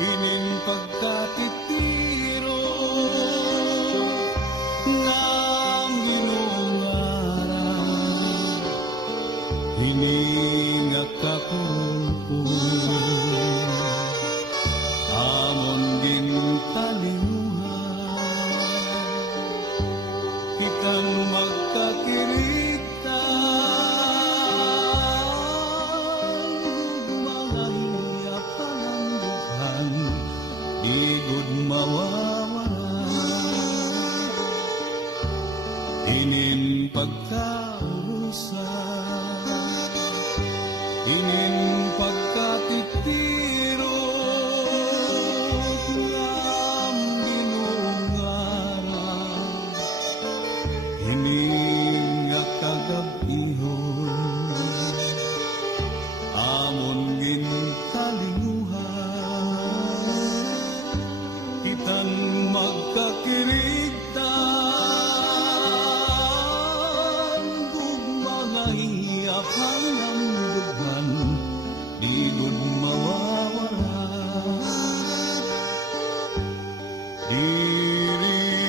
ining pagkatitiro ng ginungaran, ining akakumpul amon gintalimuhan, kitang magkakirita mga hiyap panandukan, igod mawawala inin pagkaurusan, inin pagkatitiro ng ginungaran, inin kagabihon amon gintalinguhan, kitang magkakirigtan mga hiyapan ng dugan, di gud mawawala.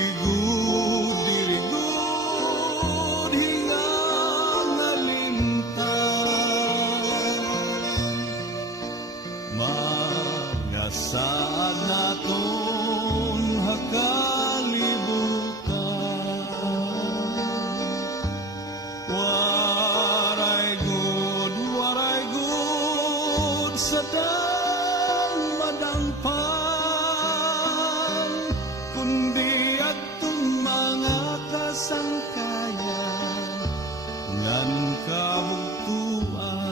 Dirigud hingang alintang, mga saan naton hakalibutan, waray good sa dang madangpan, kundi atong mga kasangkayan ngan kabugtuan.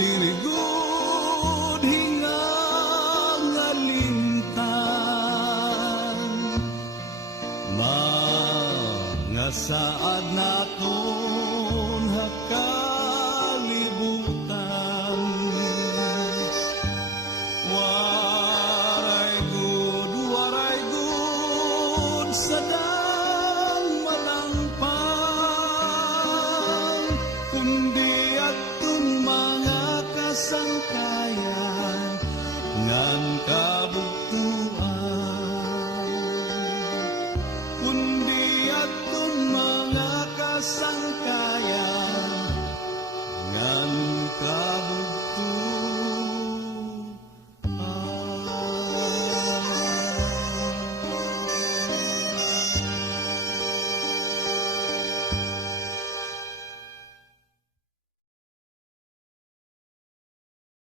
Dirigud hingang alintang, mga saad naton hakalibutan, waray good sa dang malangpang, kundi atong mga kasang